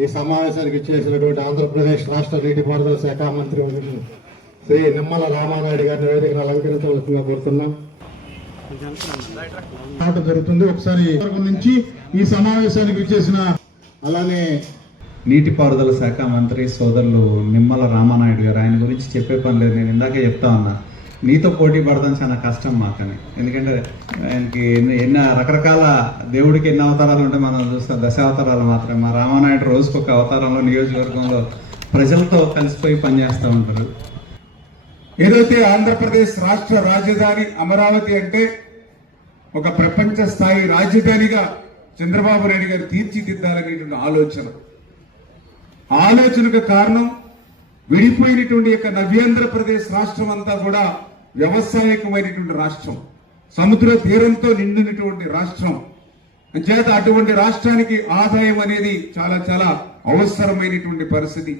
ఈ సమావేశానికి ఇచ్చేసినటువంటి ఆంధ్రప్రదేశ్ రాష్ట్ర నీటిపారుదల శాఖ మంత్రి శ్రీ నిమ్మల రామానాయుడు గారిని వేదికను అలంకరించవలసిందిగా కోరుతున్నాం. రావడం జరుగుతుంది. ఒకసారి నుంచి ఈ సమావేశానికి ఇచ్చేసిన అలానే నీటిపారుదల శాఖ మంత్రి సోదరులు నిమ్మల రామానాయుడు గారు ఆయన గురించి చెప్పే పని లేదు. నేను ఇందాకే చెప్తా ఉన్నా. నీతో పోటీ పడడం చాలా కష్టం మాకని. ఎందుకంటే ఆయనకి ఎన్ని ఎన్ని రకరకాల దేవుడికి ఎన్ని అవతారాలు ఉంటాయి మనం చూస్తాం. దశావతారాలు మాత్రమే. మా రామానాయుడు రోజుకొక ఒక అవతారంలో నియోజకవర్గంలో ప్రజలతో కలిసిపోయి పనిచేస్తూ ఉంటారు. ఏదైతే ఆంధ్రప్రదేశ్ రాష్ట్ర రాజధాని అమరావతి అంటే ఒక ప్రపంచ స్థాయి రాజధానిగా చంద్రబాబు నాయుడు గారు తీర్చిదిద్దాలనేటువంటి ఆలోచన. ఆలోచనకు కారణం విడిపోయినటువంటి యొక్క నవ్యాంధ్రప్రదేశ్ రాష్ట్రం అంతా కూడా వ్యవసాయకమైనటువంటి రాష్ట్రం. సముద్ర తీరంతో నిండినటువంటి రాష్ట్రం. అంచేత అటువంటి రాష్ట్రానికి ఆదాయం అనేది చాలా చాలా అవసరమైనటువంటి పరిస్థితి.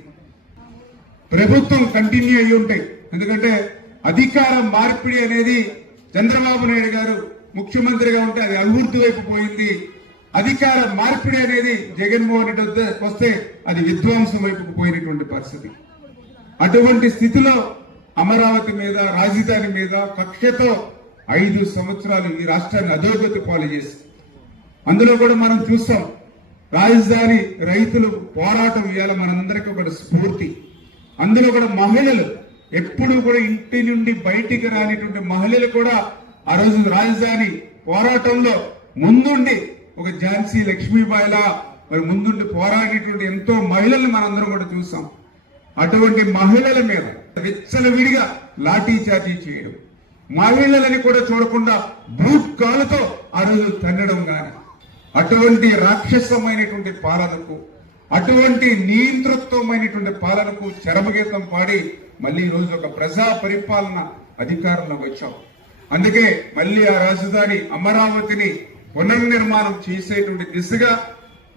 ప్రభుత్వం కంటిన్యూ అయి ఉంటాయి ఎందుకంటే అధికార మార్పిడి అనేది చంద్రబాబు నాయుడు గారు ముఖ్యమంత్రిగా ఉంటే అది అభివృద్ధి వైపు పోయింది. అధికార మార్పిడి అనేది జగన్మోహన్ రెడ్డి వద్ద- వస్తే అది విధ్వంసం వైపుకు పోయినటువంటి పరిస్థితి. అటువంటి స్థితిలో అమరావతి మీద రాజధాని మీద కక్షతో ఐదు సంవత్సరాలు ఈ రాష్ట్రాన్ని అధోగతి పాలు చేసి అందులో కూడా మనం చూస్తాం రాజధాని రైతులు పోరాటం ఇవ్వాలి మనందరికీ ఒక స్ఫూర్తి. అందులో కూడా మహిళలు ఎప్పుడు కూడా ఇంటి నుండి బయటికి రానిటువంటి మహిళలు కూడా ఆ రోజు రాజధాని పోరాటంలో ముందుండి ఒక ఝాన్సీ లక్ష్మీబాయిలా మరి ముందుండి పోరాడినటువంటి ఎంతో మహిళల్ని మనందరం కూడా చూసాం. అటువంటి మహిళల మీద విచ్చలవిడిగా లాఠీ చార్జీ చేయడం. మహిళలని కూడా చూడకుండా బూట్ కాలుతో ఆ రోజు తన్నడం గాని. అటువంటి రాక్షసమైనటువంటి పాలనకు అటువంటి నియంతృత్వమైనటువంటి పాలనకు చరమగీతం పాడి మళ్ళీ ఈ రోజు ఒక ప్రజా పరిపాలన అధికారంలోకి వచ్చాం. అందుకే మళ్ళీ ఆ రాజధాని అమరావతిని పునర్నిర్మాణం చేసేటువంటి దిశగా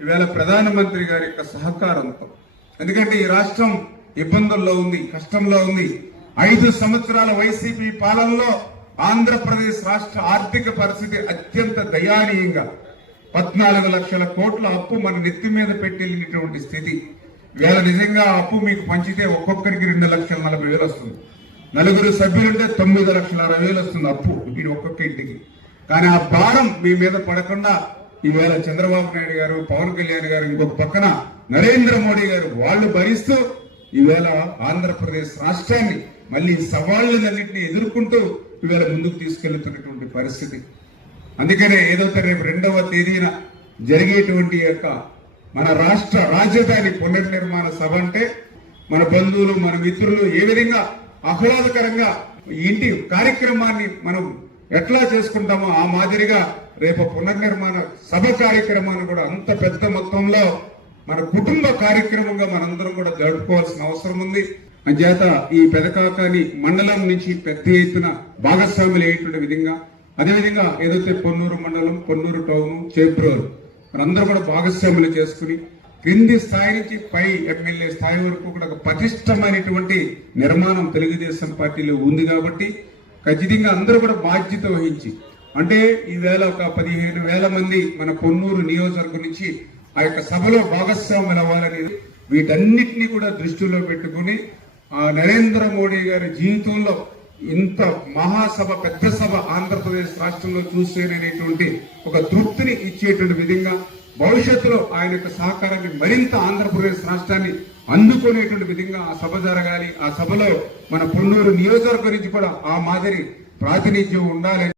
ఈవేళ ప్రధానమంత్రి గారి యొక్క సహకారంతో. ఎందుకంటే ఈ రాష్ట్రం ఇబ్బందుల్లో ఉంది కష్టంలో ఉంది. ఐదు సంవత్సరాల వైసీపీ పాలనలో ఆంధ్రప్రదేశ్ రాష్ట్ర ఆర్థిక పరిస్థితి అత్యంత దయానీయంగా పద్నాలుగు లక్షల కోట్ల అప్పు మన నెత్తి మీద పెట్టినటువంటి స్థితి. వేళ నిజంగా అప్పు మీకు పంచితే ఒక్కొక్కరికి రెండు లక్షల నలభై వేలు వస్తుంది. నలుగురు సభ్యులుంటే తొమ్మిది లక్షల అరవై వేలు వస్తుంది అప్పు ఇది ఒక్కొక్క ఇంటికి. కానీ ఆ భారం మీ మీద పడకుండా ఈవేళ చంద్రబాబు నాయుడు గారు పవన్ కళ్యాణ్ గారు ఇంకొక పక్కన నరేంద్ర మోడీ గారు వాళ్ళు భరిస్తూ ఈవేళ ఆంధ్రప్రదేశ్ రాష్ట్రాన్ని మళ్ళీ సవాళ్ళనన్నింటినీ ఎదుర్కొంటూ ఈవేళ ముందుకు తీసుకెళ్తున్నటువంటి పరిస్థితి. అందుకనే ఏదైతే రేపు రెండవ తేదీన జరిగేటువంటి యొక్క మన రాష్ట్ర రాజధాని పునర్నిర్మాణ సభ అంటే మన బంధువులు మన మిత్రులు ఏ విధంగా ఆహ్లాదకరంగా ఇంటి కార్యక్రమాన్ని మనం ఎట్లా చేసుకుంటామో ఆ మాదిరిగా రేపు పునర్నిర్మాణ సభ కార్యక్రమాన్ని కూడా అంత పెద్ద మొత్తంలో మన కుటుంబ కార్యక్రమంగా మనందరం కూడా జరుపుకోవాల్సిన అవసరం ఉంది. అంచేత ఈ పెదకాకాని మండలం నుంచి పెద్ద ఎత్తున భాగస్వాములు అయ్యేటువంటి విధంగా అదేవిధంగా ఏదైతే పొన్నూరు మండలం పొన్నూరు టౌన్ చేబ్రోలు మనందరూ కూడా భాగస్వాములు చేసుకుని క్రింది స్థాయి నుంచి పై ఎమ్మెల్యే స్థాయి వరకు కూడా ఒక పటిష్టమైనటువంటి నిర్మాణం తెలుగుదేశం పార్టీలో ఉంది కాబట్టి ఖచ్చితంగా అందరూ కూడా బాధ్యత వహించి అంటే ఈవేళ ఒక పదిహేను వేల మంది మన పొన్నూరు నియోజకవర్గం నుంచి ఆ యొక్క సభలో భాగస్వామ్యం అవ్వాలని వీటన్నిటిని కూడా దృష్టిలో పెట్టుకుని ఆ నరేంద్ర మోడీ గారి జీవితంలో ఇంత మహాసభ పెద్ద సభ ఆంధ్రప్రదేశ్ రాష్ట్రంలో చూసేననేటువంటి ఒక తృప్తిని ఇచ్చేటువంటి విధంగా భవిష్యత్తులో ఆయన యొక్క సహకారాన్ని మరింత ఆంధ్రప్రదేశ్ రాష్ట్రాన్ని అందుకునేటువంటి విధంగా ఆ సభ జరగాలి. ఆ సభలో మన పొన్నూరు నియోజకవర్గం నుంచి కూడా ఆ మాదిరి ప్రాతినిధ్యం ఉండాలి.